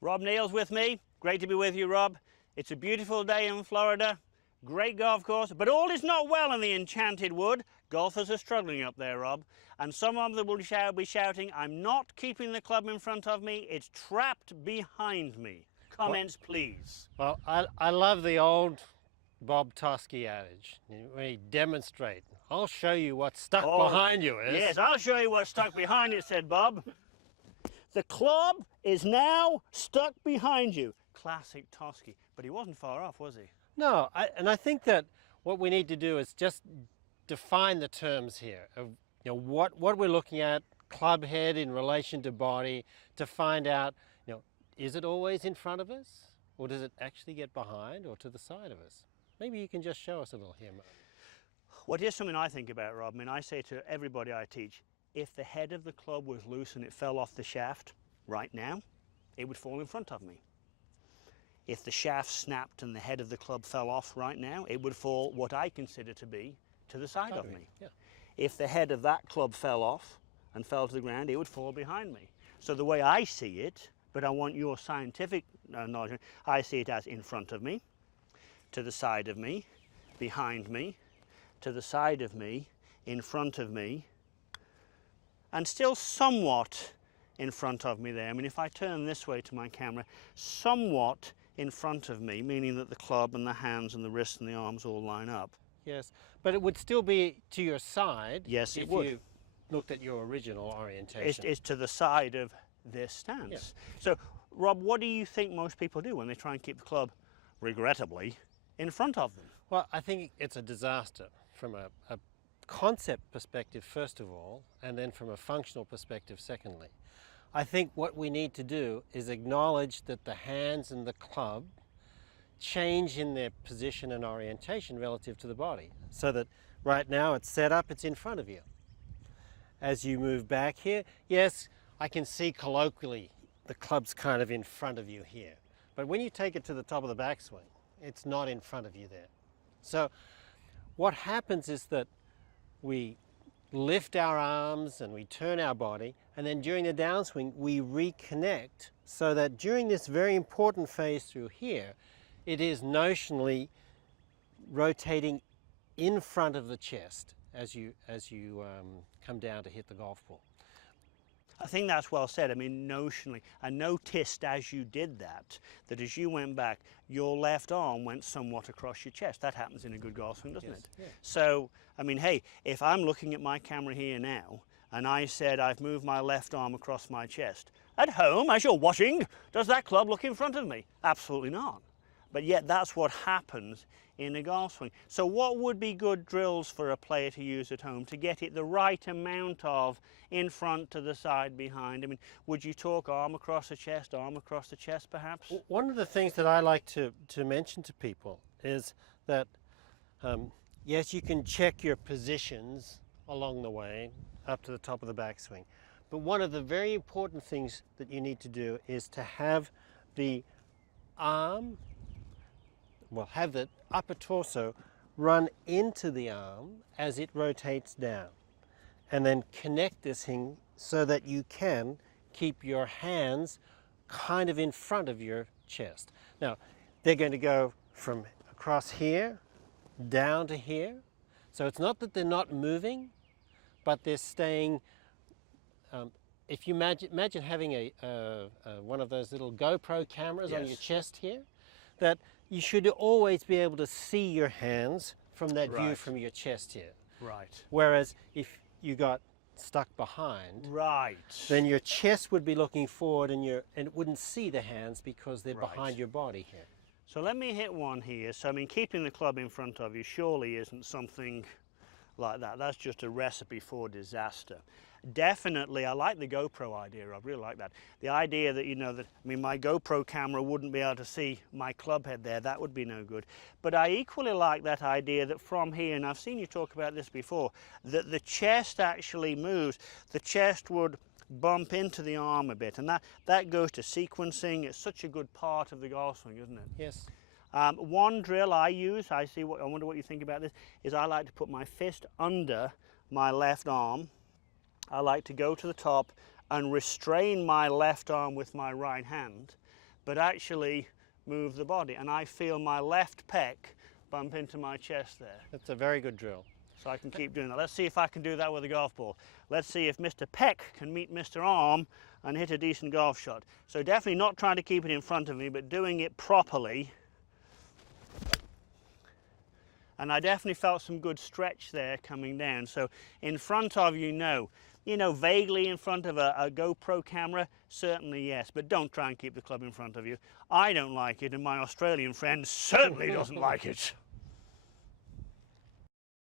Rob Neal's with me. Great to be with you, Rob. It's a beautiful day in Florida. Great golf course, but all is not well in the Enchanted Wood. Golfers are struggling up there, Rob, and some of them will be shouting, "I'm not keeping the club in front of me, it's trapped behind me." Comments, please. Well, I love the old Bob Tosky adage. When he demonstrate, I'll show you what's stuck behind you is. Yes, I'll show you what's stuck behind it, said Bob. The club is now stuck behind you. Classic Tosky, but he wasn't far off, was he? No, and I think that what we need to do is just define the terms here of what we're looking at, club head in relation to body, to find out, is it always in front of us, or does it actually get behind or to the side of us? Maybe you can just show us a little here, Martin. Well, here's something I think about, Rob. I mean, I say to everybody I teach, if the head of the club was loose and it fell off the shaft right now, it would fall in front of me. If the shaft snapped and the head of the club fell off right now, it would fall what I consider to be to the side of me. Yeah. If the head of that club fell off and fell to the ground, it would fall behind me. So the way I see it, but I want your scientific knowledge, I see it as in front of me, to the side of me, behind me, to the side of me, in front of me, and still somewhat in front of me there. I mean, if I turn this way to my camera, somewhat in front of me, meaning that the club and the hands and the wrists and the arms all line up. Yes, but it would still be to your side. Yes, it if would. You looked at your original orientation. It's to the side of this stance. Yeah. So, Rob, what do you think most people do when they try and keep the club, regrettably, in front of them? Well, I think it's a disaster from a concept perspective, first of all, and then from a functional perspective, secondly. I think what we need to do is acknowledge that the hands and the club change in their position and orientation relative to the body. So that right now it's set up, it's in front of you. As you move back here, yes, I can see colloquially the club's kind of in front of you here. But when you take it to the top of the backswing, it's not in front of you there. So what happens is that we lift our arms and we turn our body, and then during the downswing we reconnect, so that during this very important phase through here, it is notionally rotating in front of the chest as you come down to hit the golf ball. I think that's well said. I mean, notionally, I noticed as you did that as you went back, your left arm went somewhat across your chest. That happens in a good golf swing, doesn't it? Yeah. So, I mean, hey, if I'm looking at my camera here now, and I said I've moved my left arm across my chest, at home, as you're watching, does that club look in front of me? Absolutely not. But yet that's what happens in a golf swing. So what would be good drills for a player to use at home to get it the right amount of in front, to the side, behind? I mean, would you talk arm across the chest perhaps? One of the things that I like to mention to people is that yes, you can check your positions along the way up to the top of the backswing, but one of the very important things that you need to do is to have the arm, have the upper torso run into the arm as it rotates down, and then connect this thing so that you can keep your hands kind of in front of your chest. Now, they're going to go from across here down to here. So it's not that they're not moving, but they're staying. If you imagine having one of those little GoPro cameras on your chest here, that you should always be able to see your hands from that view from your chest here. Right. Whereas if you got stuck behind, then your chest would be looking forward and it wouldn't see the hands because they're behind your body here. So let me hit one here. So I mean, keeping the club in front of you surely isn't something like that. That's just a recipe for disaster. Definitely, I like the GoPro idea. I really like that. The idea that, my GoPro camera wouldn't be able to see my club head there. That would be no good. But I equally like that idea that from here, and I've seen you talk about this before, that the chest actually moves. The chest would bump into the arm a bit, and that goes to sequencing. It's such a good part of the golf swing, isn't it? Yes. One drill I use, I wonder what you think about this, is I like to put my fist under my left arm. I like to go to the top and restrain my left arm with my right hand. but actually move the body. And I feel my left pec bump into my chest there. That's a very good drill. So I can keep doing that. Let's see if I can do that with a golf ball. Let's see if Mr. Peck can meet Mr. Arm and hit a decent golf shot. So definitely not trying to keep it in front of me, but doing it properly. And I definitely felt some good stretch there coming down. So in front of you, no. You know, vaguely in front of a GoPro camera, certainly yes, but don't try and keep the club in front of you. I don't like it, and my Australian friend certainly doesn't like it.